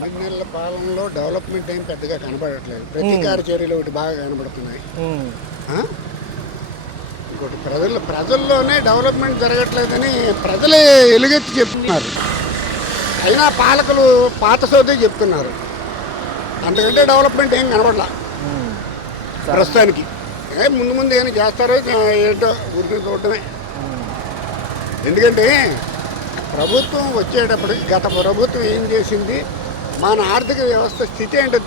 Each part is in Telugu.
6 నెలల పాలనలో డెవలప్మెంట్ ఏం పెద్దగా కనబడట్లేదు. ప్రతీకార చర్యలు ఒకటి బాగా కనబడుతున్నాయి. ఇంకోటి ప్రజల్లోనే డెవలప్మెంట్ జరగట్లేదని ప్రజలే ఎలుగెత్తి చెప్తున్నారు. అయినా పాలకులు పాత సోదే చెప్తున్నారు. అంతకంటే డెవలప్మెంట్ ఏం కనబడలా ప్రస్తుతానికి. ముందు ముందు ఏమైనా చేస్తారో ఏంటో ఊరికి చూడటమే. ఎందుకంటే ప్రభుత్వం వచ్చేటప్పటికి గత ప్రభుత్వం ఏం చేసింది, మన ఆర్థిక వ్యవస్థ స్థితి ఏంటో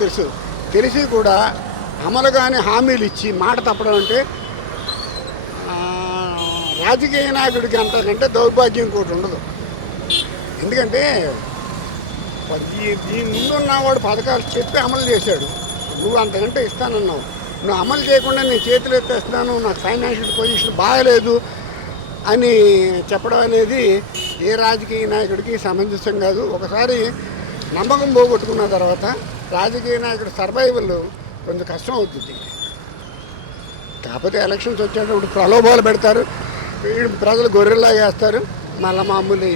తెలిసి కూడా అమలు కానీ హామీలు ఇచ్చి మాట తప్పడం అంటే రాజకీయ నాయకుడికి అంతకంటే దౌర్భాగ్యం ఇంకోటి ఉండదు. ఎందుకంటే ఈ ముందున్నవాడు పథకాలు చెప్పి అమలు చేశాడు. నువ్వు అంతకంటే ఇస్తానన్నావు, నువ్వు అమలు చేయకుండా నేను చేతులు ఎత్తేస్తున్నాను, నాకు ఫైనాన్షియల్ పొజిషన్ బాగలేదు అని చెప్పడం అనేది ఏ రాజకీయ నాయకుడికి సమంజసం కాదు. ఒకసారి నమ్మకం పోగొట్టుకున్న తర్వాత రాజకీయ నాయకుడు సర్వైవల్ కొంచెం కష్టం అవుతుంది. కాకపోతే ఎలక్షన్స్ వచ్చేటప్పుడు ప్రలోభాలు పెడతారు, ప్రజలు గొర్రెల్లా వేస్తారు, మళ్ళీ మామూలు.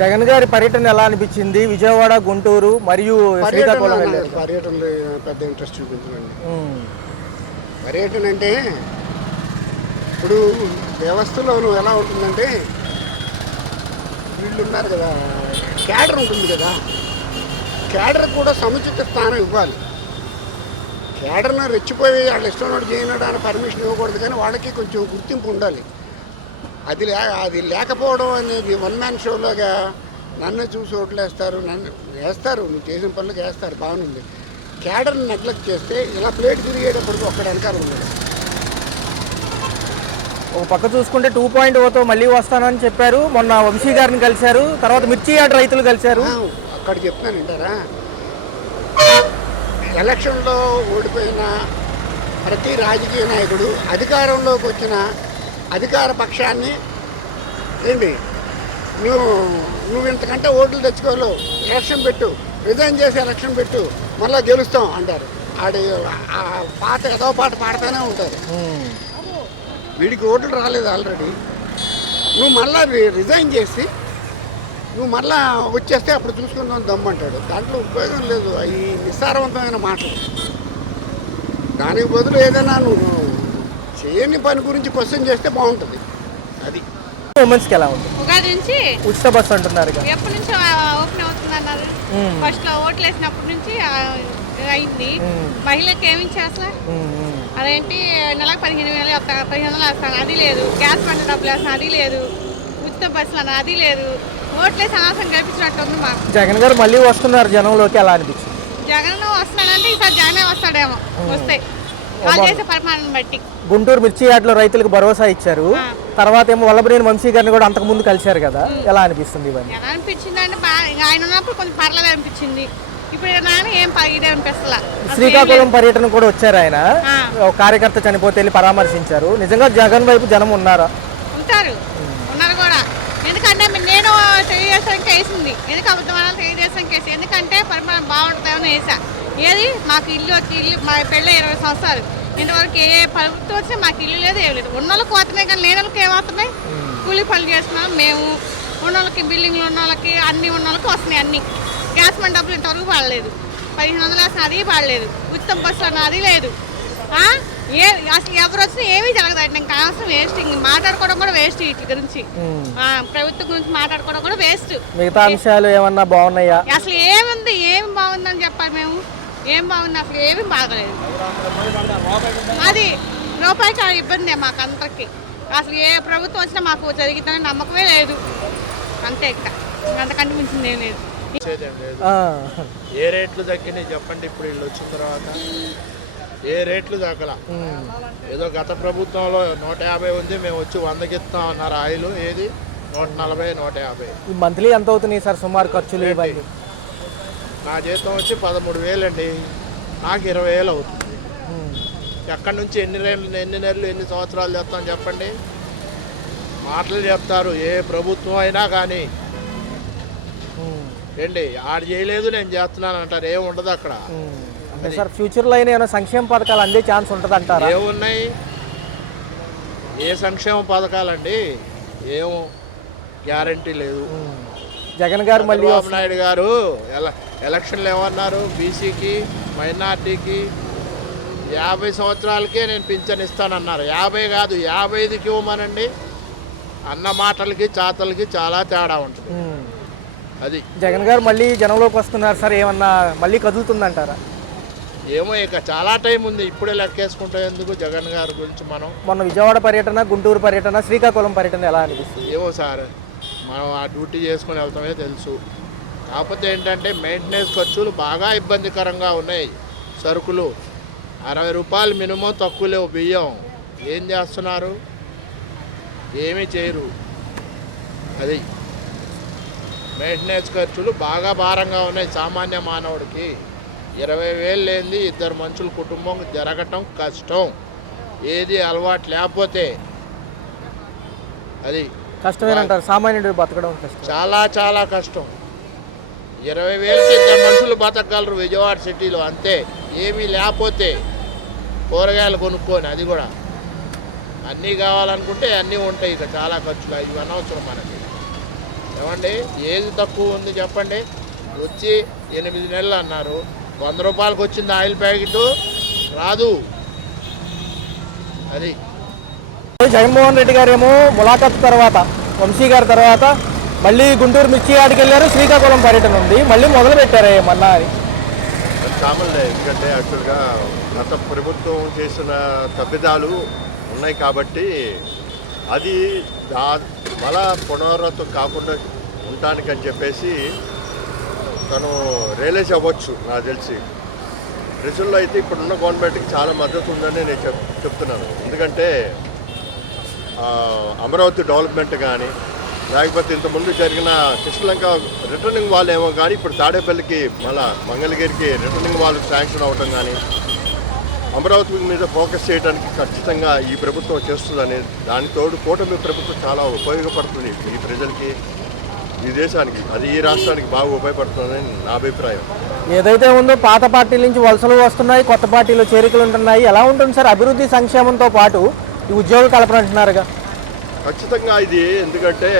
జగన్ గారి పర్యటన ఎలా అనిపించింది? విజయవాడ, గుంటూరు మరియు శ్రీకాకుళం పర్యటనలో పెద్ద ఇంట్రెస్ట్ చూపించండి. పర్యటన అంటే ఇప్పుడు వ్యవస్థలో ఎలా ఉంటుందంటే, వీళ్ళు ఉన్నారు కదా, క్యాడర్ ఉంటుంది కదా, క్యాడర్ కూడా సముచిత స్థానం ఇవ్వాలి. క్యాడర్ను రెచ్చిపోయి వాళ్ళు ఇష్టం చేయనడా అని పర్మిషన్ ఇవ్వకూడదు, కానీ వాళ్ళకి కొంచెం గుర్తింపు ఉండాలి. అది లేకపోవడం అనేది వన్ మ్యాన్ షోలోగా నన్ను చూసి ఓట్లేస్తారు, నన్ను వేస్తారు, నువ్వు చేసిన పనులకు వేస్తారు, బాగుంది. క్యాడర్ని నెగ్లెక్ట్ చేస్తే ఇలా ప్లేట్ తిరిగేటప్పటికి ఒక్కడ వెనకాల ఉండదు. ఒక పక్క చూసుకుంటే 2.0తో మళ్ళీ వస్తానని చెప్పారు. మొన్న వంశీ గారిని కలిశారు, తర్వాత మిర్చి యార్డ్ రైతులు కలిశారు. అక్కడ చెప్తున్నాను వింటారా, ఎలక్షన్లో ఓడిపోయిన ప్రతి రాజకీయ నాయకుడు అధికారంలోకి వచ్చిన అధికార పక్షాన్ని ఏంటి నువ్వు ఇంతకంటే ఓట్లు తెచ్చుకోలేవు, ఎలక్షన్ పెట్టు, రిజైన్ చేసి ఎలక్షన్ పెట్టు, మళ్ళీ గెలుస్తాం అంటారు. ఆ పాట ఏదో పాట పాడుతూనే ఉంటారు. వీడికి ఓట్లు రాలేదు ఆల్రెడీ, నువ్వు మళ్ళీ రిజైన్ చేసి నువ్వు మళ్ళా వచ్చేస్తే అప్పుడు చూసుకుందాం దమ్మంటాడు. దాంట్లో ఉపయోగం లేదు, అవి నిస్సారవంతమైన మాటలు. దానికి బదులు ఏదైనా నువ్వు చేయని పని గురించి క్వశ్చన్ చేస్తే బాగుంటుంది. అది ఉమెన్స్కి ఎలా ఉంది? ఉగాది నుంచి ఉచిత బస్సు అంటున్నారు, ఎప్పటి నుంచి ఓపెన్ అవుతుంది అన్నారు. ఫస్ట్ లో ఓట్లు వేసినప్పటి నుంచి అయింది. మహిళకి ఏమి అసలు అదేంటి, నెలకు 15,000 1500 వేస్తాను, అది లేదు. గ్యాస్ బండ డబ్బులు వేస్తాను, అది లేదు. ఉచిత బస్సులు అన్న, అది లేదు. ఓట్లేసి అనవసరం గెలిపించినట్టు ఉంది మాకు. జగన్ గారు మళ్ళీ వస్తున్నారు జనంలోకి, ఎలా అనిపించింది? జగన్ వస్తున్నాడంటే ఈసారి జగనే వస్తాడేమో, వస్తే వాళ్ళు చేసే పరిమాణం బట్టి. గుంటూరు మిర్చి యార్డ్లో రైతులకు భరోసా ఇచ్చారు, తర్వాత ఏమో వల్లభనేని వంశీ గారిని కూడా అంతకు ముందు కలిశారు కదా, ఎలా అనిపిస్తుంది ఇవన్నీ? ఎలా అనిపించింది అంటే ఆయన ఉన్నప్పుడు కొంచెం పర్లేదు అనిపించింది, ఇప్పుడు ఏం ఇదే అనిపిస్తలా. శ్రీకాకుళం పర్యటన కూడా వచ్చారు ఆయన, ఒక కార్యకర్త చనిపోతే వెళ్ళి పరామర్శించారు. నిజంగా జగన్ వైపు జనం ఉన్నారు కూడా. ఎందుకంటే నేను తెలుగుదేశం వేసింది, ఎందుకు అబద్ధమైన తెలుగుదేశం కేసు, ఎందుకంటే పరిమాణం బాగుంటుందేమో వేసా. ఏది మాకు ఇల్లు మా పెళ్ళి 20 సంవత్సరాలు, ఇంతవరకు ఏ ప్రభుత్వం వచ్చి మాకు ఇల్లు లేదు, ఏం లేదు. ఉన్నోళ్ళకి వస్తున్నాయి కానీ లేని వాళ్ళకి ఏమవుతున్నాయి? కూలీ పనులు చేస్తున్నాం మేము, ఉన్నోళ్ళకి బిల్డింగ్లు ఉన్నోళ్ళకి అన్ని ఉన్నోళ్ళకి వస్తున్నాయి అన్ని. గ్యాస్ బండ డబ్బులు ఇంతవరకు పడలేదు, 1500 వేసిన అది పడలేదు. ఉచితం బస్సు అన్న అది లేదు. అసలు ఎవరు వచ్చినా ఏమీ జరగదు. ఇంకా అవసరం వేస్ట్, ఇంక మాట్లాడుకోవడం కూడా వేస్ట్. వీటి గురించి ప్రభుత్వం గురించి మాట్లాడుకోవడం కూడా వేస్ట్. మిగతా అంశాలు ఏమన్నా బాగున్నాయా? అసలు ఏముంది, ఏమి బాగుందని చెప్పాలి మేము? ఏం బాగుంది? అసలు ఏమీ బాగలేదు. అది రూపాయికి ఇబ్బంది మాకు అందరికి. అసలు ఏ ప్రభుత్వం వచ్చినా మాకు జరుగుతుందని నమ్మకమే లేదు. అంతే, అంతకంటే మించింది ఏం లేదు. ఏ రేట్లు తగ్గినాయి చెప్పండి ఇప్పుడు వీళ్ళు వచ్చిన తర్వాత? ఏ రేట్లు తగ్గల. ఏదో గత ప్రభుత్వంలో 150 ఉంది, మేము వచ్చి 100కి ఇస్తాం అన్నారు ఆయిల్. ఏది 140, 150. మంత్లీ ఎంత అవుతున్నాయి సార్ సుమారు ఖర్చులు ఇవన్నీ? నా జీతం వచ్చి 13,000 అండి, నాకు 20,000 అవుతుంది. ఎక్కడి నుంచి ఎన్ని నెలలు ఎన్ని సంవత్సరాలు చేస్తాం చెప్పండి? మాటలు చెప్తారు ఏ ప్రభుత్వం అయినా కానీ. ఏంటి ఆడు చేయలేదు నేను చేస్తున్నాను అంటారు, ఏమి ఉండదు అక్కడ. సార్ ఫ్యూచర్లో అయినా ఏమైనా సంక్షేమ పథకాలు అందే ఛాన్స్ ఉంటుంది అంటారా? ఏమున్నాయి, ఏ సంక్షేమ పథకాలండి? ఏమో గ్యారంటీ లేదు. జగన్ గారు మళ్ళీ చంద్రబాబు నాయుడు గారు ఎలక్షన్లు ఏమన్నారు, బీసీకి మైనార్టీకి 50 సంవత్సరాలకే నేను పింఛన్ ఇస్తానన్నారు. 50 కాదు 55కి ఇవ్వమనండి. అన్న మాటలకి చాతలకి చాలా తేడా ఉంటుంది. అది జగన్ గారు మళ్ళీ జనంలోకి వస్తున్నారు సార్, ఏమన్నా మళ్ళీ కదులుతుందంటారా? ఏమో ఇక చాలా టైం ఉంది, ఇప్పుడే లెక్కేసుకుంటే ఎందుకు జగన్ గారి గురించి మనం. మొన్న విజయవాడ పర్యటన, గుంటూరు పర్యటన, శ్రీకాకుళం పర్యటన ఎలా అనిపిస్తుంది? ఏమో సార్, మనం ఆ డ్యూటీ చేసుకుని వెళ్తామే తెలుసు. కాకపోతే ఏంటంటే మెయింటెనెన్స్ ఖర్చులు బాగా ఇబ్బందికరంగా ఉన్నాయి. సరుకులు 60 రూపాయలు మినిమం తక్కువ లేవు. బియ్యం ఏం చేస్తున్నారు? ఏమీ చేయరు. అది మెయింటెనెన్స్ ఖర్చులు బాగా భారంగా ఉన్నాయి సామాన్య మానవుడికి. 20,000 లేనిది 2 మనుషుల కుటుంబం జరగటం కష్టం. ఏది అలవాటు లేకపోతే అది కష్టమేనంటారు, సామాన్యుడు బతకడం కష్టం, చాలా చాలా కష్టం. 20,000కి 2 మనుషులు బతకగలరు విజయవాడ సిటీలో, అంతే. ఏమీ లేకపోతే కూరగాయలు కొనుక్కొని, అది కూడా అన్నీ కావాలనుకుంటే అన్నీ ఉంటాయి. ఇక చాలా ఖర్చులు, ఇవి అనవసరం మనకి. ఏమండి, ఏది తక్కువ ఉంది చెప్పండి? వచ్చి 8 నెలలు అన్నారు, 100 రూపాయలకు వచ్చింది ఆయిల్ ప్యాకెట్, రాదు. అది జగన్మోహన్ రెడ్డి గారు ఏమో ములాఖత్ తర్వాత, వంశీ గారి తర్వాత మళ్ళీ గుంటూరు మిర్చి ఆడికి వెళ్ళారు. శ్రీకాకుళం పర్యటన ఉంది, మళ్ళీ మొదలు పెట్టారు ఏమన్నా అని. కామన్లే, ఎందుకంటే యాక్చువల్గా గత ప్రభుత్వం చేసిన తప్పిదాలు ఉన్నాయి కాబట్టి అది మళ్ళా పునరావృతం కాకుండా ఉండటానికని చెప్పేసి తను రియలైజ్ అవ్వచ్చు. నాకు తెలిసి ప్రజల్లో అయితే ఇప్పుడున్న గవర్నమెంట్కి చాలా మద్దతు ఉందని నేను చెప్తున్నాను. ఎందుకంటే అమరావతి డెవలప్మెంట్ కానీ, లేకపోతే ఇంతకుముందు జరిగిన కృష్ణలంక రిటర్నింగ్ వాల్ ఏమో కానీ, ఇప్పుడు తాడేపల్లికి మళ్ళా మంగళగిరికి రిటర్నింగ్ వాల్ శాంక్షన్ అవటం కానీ, అమరావతి మీద ఫోకస్ చేయడానికి ఖచ్చితంగా ఈ ప్రభుత్వం చేస్తుందని, దానితోడు కూటమి ప్రభుత్వం చాలా ఉపయోగపడుతుంది ఈ ప్రజలకి, ఈ దేశానికి, అది ఈ రాష్ట్రానికి బాగా ఉపయోగపడుతుందని నా అభిప్రాయం. ఏదైతే ఉందో పాత పార్టీల నుంచి వలసలు వస్తున్నాయి, కొత్త పార్టీలో చేరికలు ఉంటున్నాయి. ఎలా ఉంటుంది సార్ అభివృద్ధి సంక్షేమంతో పాటు ఈ ఉద్యోగ కల్పన అంటున్నారుగా? ఖచ్చితంగా ఇది, ఎందుకంటే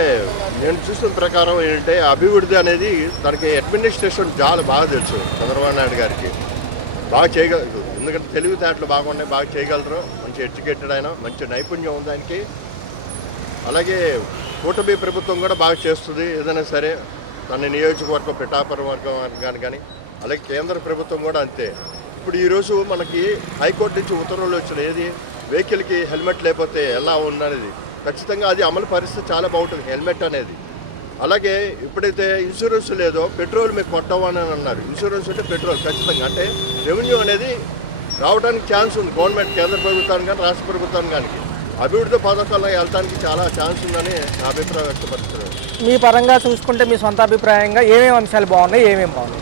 నేను చూసిన ప్రకారం ఏంటంటే అభివృద్ధి అనేది తనకి అడ్మినిస్ట్రేషన్ చాలా బాగా తెలుసు. చంద్రబాబు నాయుడు గారికి బాగా చేయగలరు, ఎందుకంటే తెలివితేటలు బాగున్నాయి, బాగా చేయగలరు. మంచి ఎడ్యుకేటెడ్ అయినా, మంచి నైపుణ్యం ఉంది ఆయనకి. అలాగే కూటమి ప్రభుత్వం కూడా బాగా చేస్తుంది ఏదైనా సరే. తన నియోజకవర్గం పిఠాపురం వర్గం కానీ, అలాగే కేంద్ర ప్రభుత్వం కూడా అంతే. ఇప్పుడు ఈరోజు మనకి హైకోర్టు నుంచి ఉత్తర్వులు వచ్చినాయి, ఏది వెహికల్కి హెల్మెట్ లేకపోతే ఎలా ఉన్నది. ఖచ్చితంగా అది అమలు పరిస్థితి చాలా బాగుంటుంది హెల్మెట్ అనేది. అలాగే ఎప్పుడైతే ఇన్సూరెన్స్ లేదో పెట్రోల్ మీకు కొట్టవని అన్నారు. ఇన్సూరెన్స్ అంటే పెట్రోల్ ఖచ్చితంగా, అంటే రెవెన్యూ అనేది రావడానికి ఛాన్స్ ఉంది గవర్నమెంట్, కేంద్ర ప్రభుత్వానికి కానీ రాష్ట్ర ప్రభుత్వానికి కానీ. అభివృద్ధి పథకాల్లో వెళ్తానికి చాలా ఛాన్స్ ఉందని నా అభిప్రాయం వ్యక్తపరుస్తున్నాను. మీ పరంగా చూసుకుంటే మీ సొంత అభిప్రాయంగా ఏమేమి అంశాలు బాగున్నాయి, ఏమేమి బాగున్నాయి?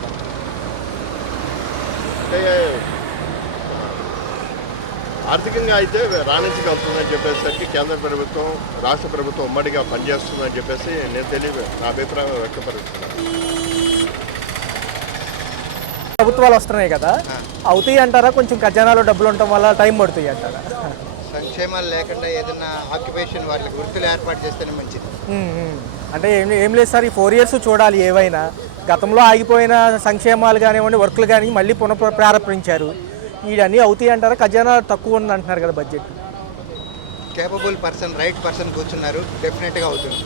అంటే ఆర్థికంగా అయితే రాణించగలుగుతుందని చెప్పేసరికి కేంద్ర ప్రభుత్వం రాష్ట్ర ప్రభుత్వం ఉమ్మడిగా పనిచేస్తుందని చెప్పేసి నేను నా అభిప్రాయం వ్యక్తపరుస్తున్నాను. ప్రభుత్వాలు వస్తున్నాయి కదా, అవుతాయి అంటారా? కొంచెం ఖజానాలో డబ్బులు ఉండటం వల్ల టైం పడుతాయి అంటారా? సంక్షేమాలు లేకుండా ఏదైనా ఆక్యుపేషన్ వాళ్ళకి వృత్తులు ఏర్పాటు చేస్తేనే మంచిది. అంటే ఏం లేదు సార్, ఈ 4 years చూడాలి. ఏవైనా గతంలో ఆగిపోయిన సంక్షేమాలు కానివ్వండి, వర్కులు కానీ మళ్ళీ ప్రారంభించారు. ఇవన్నీ అవుతాయి అంటారా? ఖజానా తక్కువ ఉంది అంటున్నారు కదా budget. Capable person, right person కూర్చున్నారు, డెఫినెట్గా అవుతుంది,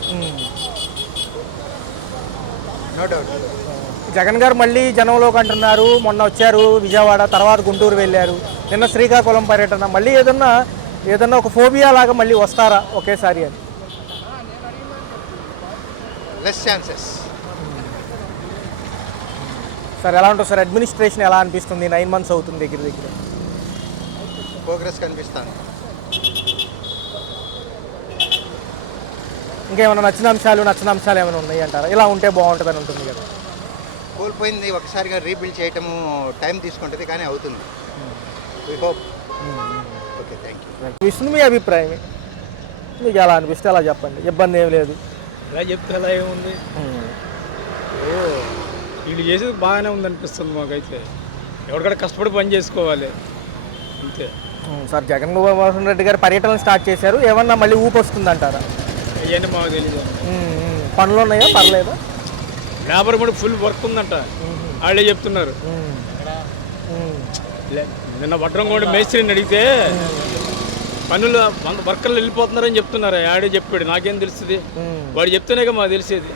నో డౌట్. జగన్ గారు మళ్ళీ జనంలోకి అంటున్నారు. మొన్న వచ్చారు విజయవాడ, తర్వాత గుంటూరు వెళ్ళారు, నిన్న శ్రీకాకుళం పర్యటన. మళ్ళీ ఏదన్నా ఒక ఫోబియా లాగా మళ్ళీ వస్తారా ఒకేసారి అని? Less chances. సార్ ఎలా ఉంటుంది సార్ అడ్మినిస్ట్రేషన్, ఎలా అనిపిస్తుంది? 9 months అవుతుంది దగ్గర. ప్రోగ్రెస్ కనిపిస్తాను. ఇంకేమైనా నచ్చిన అంశాలు ఏమైనా ఉన్నాయి అంటారా? ఇలా ఉంటే బాగుంటుందని ఉంటుంది కదా. కోల్పోయింది ఒకసారిగా రీబిల్డ్ చేయటము టైం తీసుకుంటుంది, కానీ అవుతుంది. We hope. Okay, thank you. అనిపిస్తుంది మీ అభిప్రాయం, మీకు ఎలా అనిపిస్తే అలా చెప్పండి, ఇబ్బంది ఏం లేదు. ఎలా చెప్తే అలా ఏముంది, వీళ్ళు చేసేది బాగానే ఉందనిపిస్తుంది మాకైతే. ఎవరికైనా కష్టపడి పని చేసుకోవాలి అంతే. సార్ జగన్మోహన్ రెడ్డి గారు పర్యటన స్టార్ట్ చేశారు, ఏమన్నా మళ్ళీ ఊపు వస్తుంది అంటారా? అవన్నీ మాకు తెలియదు. పనులు ఉన్నాయా? పర్లేదా? లేబర్ కూడా ఫుల్ వర్క్ ఉందంట, వాళ్ళే చెప్తున్నారు. నిన్న వడ్రం కూడా మేస్త్రిని అడిగితే పనులు వర్కర్లు వెళ్ళిపోతున్నారని చెప్తున్నారు. ఆడే చెప్పాడు, నాకేం తెలుస్తుంది, వాడు చెప్తేనే మాకు తెలిసేది.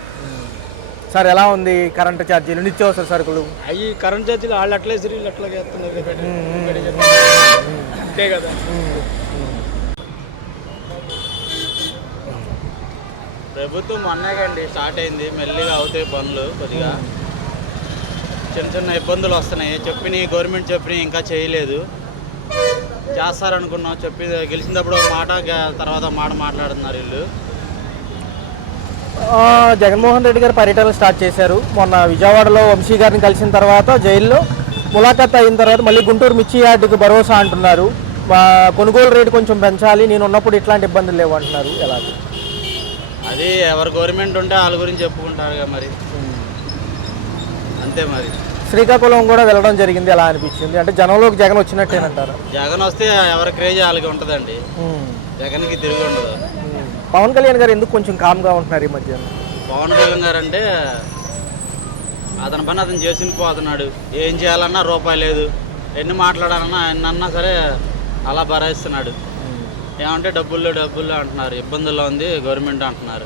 సార్ ఎలా ఉంది కరెంటు ఛార్జీలు, నిత్యావసర సరుకులు? అవి కరెంట్ ఛార్జీలు వాళ్ళు అట్లే వీళ్ళు అట్లా చేస్తున్నారు అంతే కదా. ప్రభుత్వం మొన్నకండి స్టార్ట్ అయింది, మెల్లిగా అవుతాయి పనులు. కొద్దిగా చిన్న చిన్న ఇబ్బందులు వస్తున్నాయి. చెప్పినవి గవర్నమెంట్ చెప్పినవి ఇంకా చేయలేదు. చేస్తారనుకున్నాం, చెప్పి గెలిచినప్పుడు ఒక మాట, తర్వాత మాట మాట్లాడుతున్నారు వీళ్ళు. జగన్మోహన్ రెడ్డి గారు పర్యటన స్టార్ట్ చేశారు. మొన్న విజయవాడలో వంశీ గారిని కలిసిన తర్వాత జైల్లో ములాఖాత్ అయిన తర్వాత మళ్ళీ గుంటూరు మిర్చి యార్డుకు భరోసా అంటున్నారు. కొనుగోలు రేటు కొంచెం పెంచాలి, నేను ఉన్నప్పుడు ఇట్లాంటి ఇబ్బందులు లేవు అంటున్నారు. ఎలా? అది ఎవరు గవర్నమెంట్ ఉంటే వాళ్ళ గురించి చెప్పుకుంటారుగా మరి, అంతే మరి. శ్రీకాకుళం కూడా వెళ్ళడం జరిగింది, ఎలా అనిపించింది? అంటే జనంలోకి జగన్ వచ్చినట్టేనంటారు? జగన్ వస్తే ఎవరి క్రేజ్ వాళ్ళకి ఉంటుందండి, జగన్కి తిరిగి ఉండదు. పవన్ కళ్యాణ్ గారు ఎందుకు కొంచెం కామ్గా ఉంటున్నారు ఈ మధ్య? పవన్ కళ్యాణ్ గారు అంటే అతని పని అతను చేసుకుని పోతున్నాడు. ఏం చేయాలన్నా రూపాయి లేదు, ఎన్ని మాట్లాడాలన్నా ఎన్నన్నా సరే అలా భరాయిస్తున్నాడు. ఏమంటే డబ్బుల్లో అంటున్నారు, ఇబ్బందుల్లో ఉంది గవర్నమెంట్ అంటున్నారు.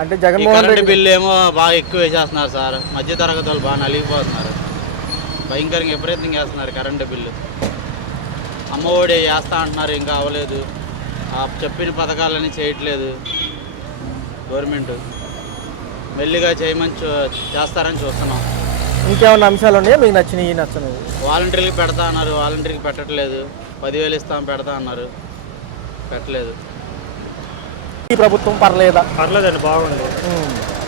అంటే జగన్మోహన్ రెడ్డి బిల్లు ఏమో బాగా ఎక్కువ వేసేస్తున్నారు సార్. మధ్య తరగతి వాళ్ళు బాగా నలిగిపోతున్నారు, భయంకరంగా విపరీతంగా వేస్తున్నారు కరెంటు బిల్లు. అమ్మఒడి వేస్తా అంటున్నారు, ఇంకా అవ్వలేదు. చెప్పిన పథకాలన్నీ చేయట్లేదు గవర్నమెంట్. మెల్లిగా చేయమని చేస్తారని చూస్తున్నాం. ఇంకేమైనా అంశాలు ఉన్నాయా మీకు నచ్చినవి నచ్చనివి? వాలంటీర్కి పెడతా అన్నారు, వాలంటీర్కి పెట్టట్లేదు. 10,000 ఇస్తాం పెడతా అన్నారు, పెట్టలేదు. ఈ ప్రభుత్వం పర్లేదా? పర్లేదండి, బాగుంది,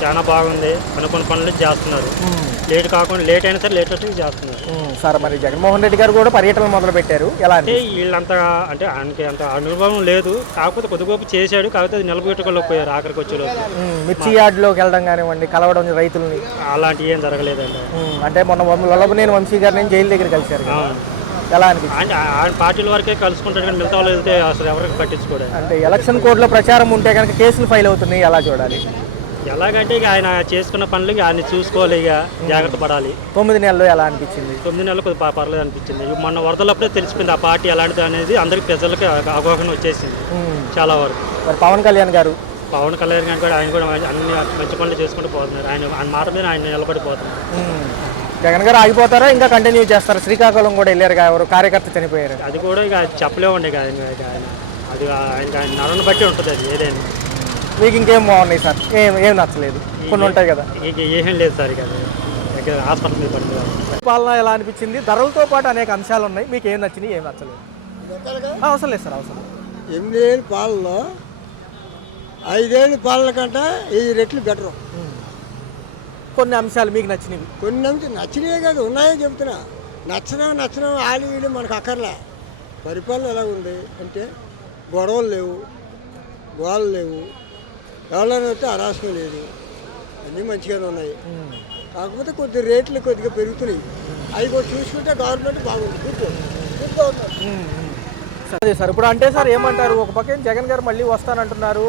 చాలా బాగుంది. కొన్ని పనులు చేస్తున్నారు. లేట్ అయినా సరే లేటెస్ట్గా చేస్తున్నారు. సార్ మరి జగన్మోహన్ రెడ్డి గారు కూడా పర్యటన మొదలు పెట్టారు, ఎలా అంటే వీళ్ళంతా అంటే ఆయనకి అంత అనుభవం లేదు, కాకపోతే కొద్దిగోపు చేశాడు, కాకపోతే అది నిలబెట్టుకోలేకపోయారు ఆఖరికి వచ్చేలోపు. మిర్చి యార్డులోకి వెళ్ళడం కానివ్వండి, కలవడం రైతులని, అలాంటివి ఏం జరగలేదండి. అంటే మొన్న వల్లభనేని వంశీ గారిని జైలు దగ్గర కలిశారు, ఎలా అనిపించింది? ఆయన పార్టీల వరకే కలుసుకుంటాడు, కానీ మిగతా వాళ్ళు వెళ్తే అసలు ఎవరికి పట్టించుకోలేదు. అంటే ఎలక్షన్ కోడ్లో ప్రచారం ఉంటే కనుక కేసులు ఫైల్ అవుతున్నాయి, ఎలా చూడాలి? ఎలాగంటే ఇక ఆయన చేసుకున్న పనులు ఆయన చూసుకోవాలి, ఇక జాగ్రత్త పడాలి. 9 నెలలు ఎలా అనిపించింది? 9 నెలలు కొద్దిగా పర్లేదు అనిపించింది. మొన్న వరదలప్పుడే తెలిసిపోయింది ఆ పార్టీ ఎలాంటిది అనేది, అందరికి ప్రజలకి అవగాహన వచ్చేసింది చాలా వరకు. మరి పవన్ కళ్యాణ్ గారు కూడా ఆయన కూడా అన్ని మంచి పనులు చేసుకుంటూ పోతున్నారు. ఆయన మాట మీద ఆయన నిలబడిపోతున్నారు. జగన్ గారు ఆగిపోతారా, ఇంకా కంటిన్యూ చేస్తారా? శ్రీకాకుళం కూడా వెళ్ళారు, ఎవరు కార్యకర్త చనిపోయారు. అది కూడా ఇక చెప్పలేమండి, అది ఆయన నడను బట్టి ఉంటుంది అది ఏదైనా. మీకు ఇంకేం బాగున్నాయి సార్? ఏం నచ్చలేదు? కొన్ని ఉంటాయి కదా. ఏం లేదు సార్, ఇక హాస్పిటల్ మీద పడుతుంది. పాలన ఎలా అనిపించింది? ధరలతో పాటు అనేక అంశాలు ఉన్నాయి, మీకు ఏం నచ్చినాయి, ఏం నచ్చలేదు? అవసరం లేదు సార్, అవసరం. 8 ఏళ్ళ పాలనలో 5 ఏళ్ళ పాలన కంటే 10 రెట్లు బెటరు. కొన్ని అంశాలు మీకు నచ్చినవి? కొన్ని అంశాలు నచ్చినవే కాదు, ఉన్నాయో చెప్తున్నా. నచ్చడం ఆడి వీడి మనకు అక్కర్లే. పరిపాలన ఎలా ఉంది అంటే గొడవలు లేవు, గోడలు లేవు, ఎవరైనా వస్తే అరాశకం లేదు, అన్నీ మంచిగానే ఉన్నాయి. కాకపోతే కొద్ది రేట్లు కొద్దిగా పెరుగుతున్నాయి. అవి కూడా చూసుకుంటే గవర్నమెంట్ బాగుంది, గుడ్ గవర్నమెంట్. సరే సార్, ఇప్పుడు అంటే సార్ ఏమంటారు? ఒక పక్కన జగన్ గారు మళ్ళీ వస్తానంటున్నారు,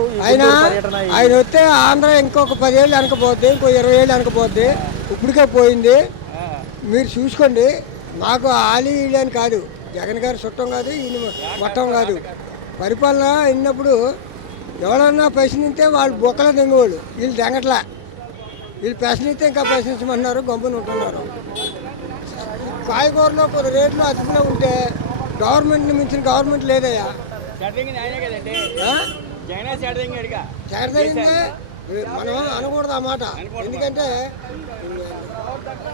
ఆయన వస్తే ఆంధ్ర ఇంకొక 10 ఏళ్ళు వెనకపోద్ది, ఇంకో 20 ఏళ్ళు వెనకపోద్ది. ఇప్పటికే పోయింది, మీరు చూసుకోండి. మాకు ఆలి అని కాదు, జగన్ గారు చుట్టం కాదు, ఈయన మొత్తం కాదు. పరిపాలన అయినప్పుడు ఎవరన్నా ప్రశ్నిస్తే వాళ్ళు బొక్కలు తెంగేవాళ్ళు, వీళ్ళు తెంగట్లా. వీళ్ళు ప్రశ్నిస్తే ఇంకా ప్రశ్నించమన్నారు, గంపుని ఉంటున్నారు. కాయగూరలో కొద్ది రేట్లు అదుపులో ఉంటే గవర్నమెంట్ని మించిన గవర్నమెంట్ లేదయ్యా. చేరదగిందే మనం అనకూడదు ఆ మాట. ఎందుకంటే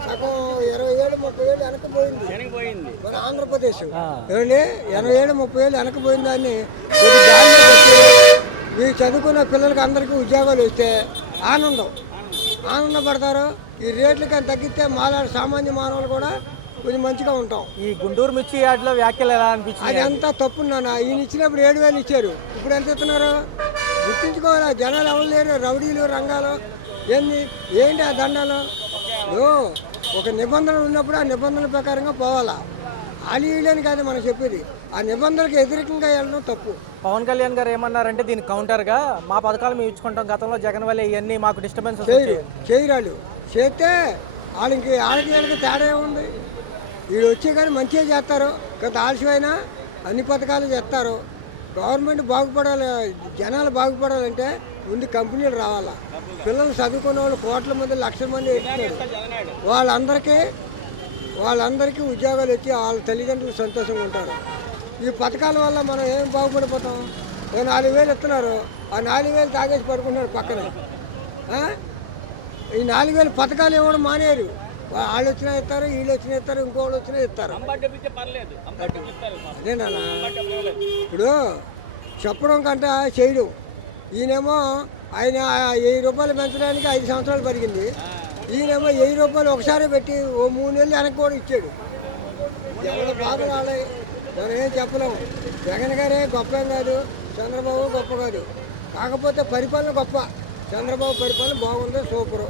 సగం 20 ఏళ్ళు 30 ఏళ్ళు వెనకపోయింది మన ఆంధ్రప్రదేశ్. ఏమండి 80 ఏళ్ళు 30 ఏళ్ళు వెనకపోయిన దాన్ని గాలిలో పెట్టి మీరు చదువుకున్న పిల్లలకి అందరికీ ఉద్యోగాలు వస్తే ఆనందపడతారు. ఈ రేట్లు కానీ తగ్గిస్తే మాలాంటి సామాన్య మానవులు కూడా కొంచెం మంచిగా ఉంటాం. ఈ గుంటూరు మిర్చి యార్డులో వ్యాఖ్యలు ఎలా అనిపించింది? అది అంతా తప్పు నాన్న. ఈయన ఇచ్చినప్పుడు 7,000 ఇచ్చారు, ఇప్పుడు ఎంత ఇస్తున్నారు గుర్తించుకోవాలి. జనాలు ఎవరు లేరు, రౌడీలు రంగాలు ఏంటి ఆ దండాలు? ఒక నిబంధన ఉన్నప్పుడు ఆ నిబంధనల ప్రకారంగా పోవాలా. ఆలీలని కాదు మనం చెప్పేది, ఆ నిబంధనలకు వ్యతిరేకంగా వెళ్ళడం తప్పు. పవన్ కళ్యాణ్ గారు ఏమన్నారంటే దీనికి కౌంటర్గా మా పథకాలు మేము ఇచ్చుకుంటాం, గతంలో జగన్ వల్ల ఇవన్నీ మాకు డిస్టర్బెన్స్ చేయరాళ్ళు చేస్తే వాళ్ళకి వీళ్ళకి తేడా ఏముంది? వీళ్ళు వచ్చే కానీ మంచిగా చేస్తారు, కొంత ఆలస్యమైనా అన్ని పథకాలు చేస్తారు. గవర్నమెంట్ బాగుపడాలి, జనాలు బాగుపడాలంటే ముందు కంపెనీలు రావాలా. పిల్లలు చదువుకున్న వాళ్ళు కోట్ల మంది, లక్షల మంది ఎత్తుతారు. వాళ్ళందరికీ ఉద్యోగాలు వచ్చి వాళ్ళ తల్లిదండ్రులు సంతోషంగా ఉంటారు. ఈ పథకాల వల్ల మనం ఏం బాగుపడిపోతాం? 4,000 ఇస్తున్నారు, ఆ 4,000 తాగేసి పడుకుంటున్నారు పక్కన. ఈ 4,000 పథకాలు ఇవ్వడం మానేరు. వాళ్ళు వచ్చినా ఇస్తారు, వీళ్ళు వచ్చినా ఇస్తారు, ఇంకోళ్ళు వచ్చినా ఇస్తారు. అదేనా ఇప్పుడు చెప్పడం కంటే చేయడం. ఈయనేమో ఆయన 1,000 రూపాయలు పెంచడానికి 5 సంవత్సరాలు పెరిగింది. ఈయనేమో 1,000 రూపాయలు ఒకసారి పెట్టి ఓ 3 నెలలు వెనక్కి కూడా ఇచ్చాడు. ఎవరు బాధలు వాళ్ళే, మనం ఏం చెప్పలేము. జగన్ గారే గొప్ప ఏం కాదు, చంద్రబాబు గొప్ప కాదు. కాకపోతే పరిపాలన గొప్ప. చంద్రబాబు పరిపాలన బాగుంది, సూపరు.